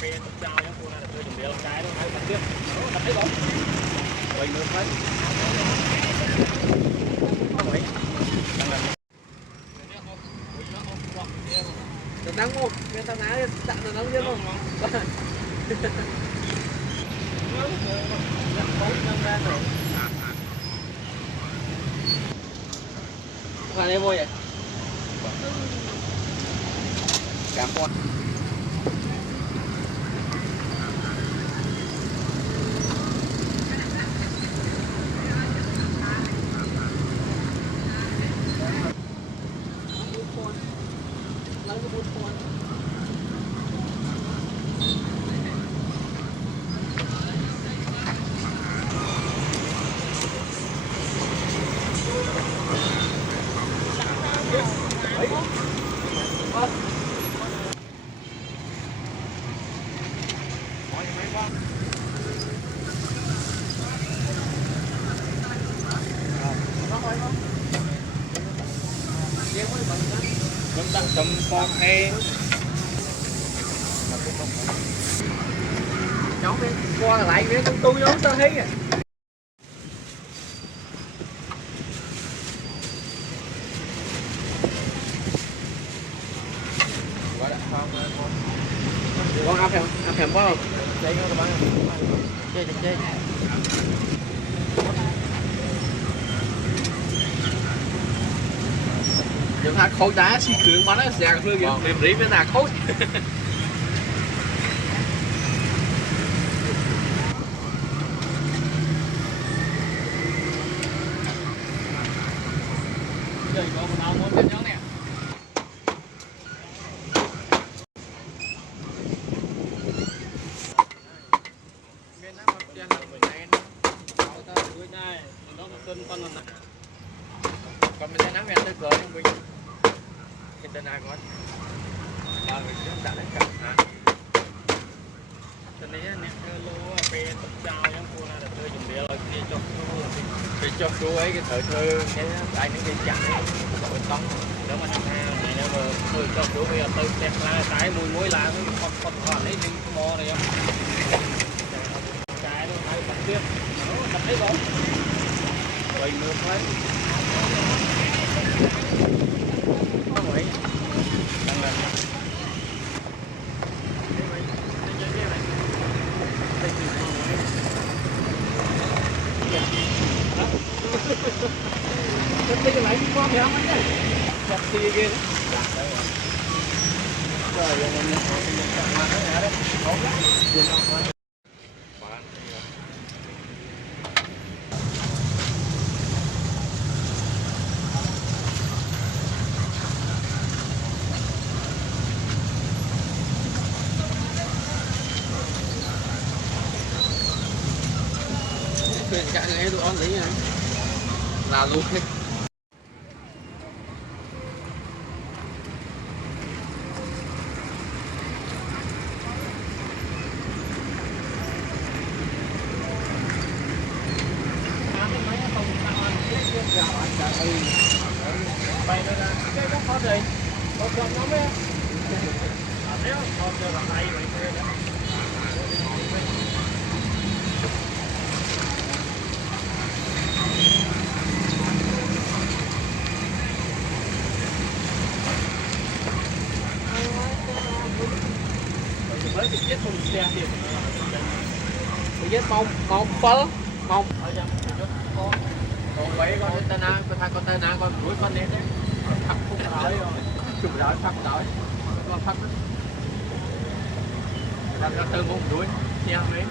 về tập trao nhá, cô này là chơi chuẩn bị cái đó, cái bắn tiếp, nó thấy bóng, quay nước đấy, không ấy, nắng không? Cái tao ná chặn nó nắng chứ không? Qua đây vui vậy? Cảm ơn. tầm con hay Cháu bên qua lại bên con tôi nó sao thấy à? Con áp hẻm quá không? chơi các bạn Chơi. Đừng hát khối đá xí cưỡng bắn nó xẹt luôn kìa. Mềm rí với nạc khối. chơi có một nào muốn bên nhau nè. Bên đó một chân là mình này nó ta đuôi này, nó là cân con này. Còn mình thấy nắng tới cỡ nhưng mình cái tên ai có mình sẽ đặt lên cả Tên này nè lô về tập trao nhá, cô này là chơi chuẩn bị là đi cho vì cho cô ấy cái thời thơ cái ai những cái chặt đội tông nếu mà thằng này nếu mà tôi cho cô bây giờ tôi đẹp là cái mùi lá nó còn lấy những cái mò này không cái nó cái bắn tiếp nó thấy bóng quay nước đấy không ấy đang là cái cái lấy con thì không ấy chặt xì kia rồi mình chặt mà nó nhả đấy không lắm cái này tụi anh lấy này là luôn hết bay nó ra cái nó khó gì có con nó mới nếu con chơi bằng tay vậy thôi đó mới trực tiếp không xe thì biết mong phớ mong còn vậy con container con đuổi con lên đấy thắp không đợi rồi chụp đợi phát đợi con phát đó ra từ một đuổi xe mấy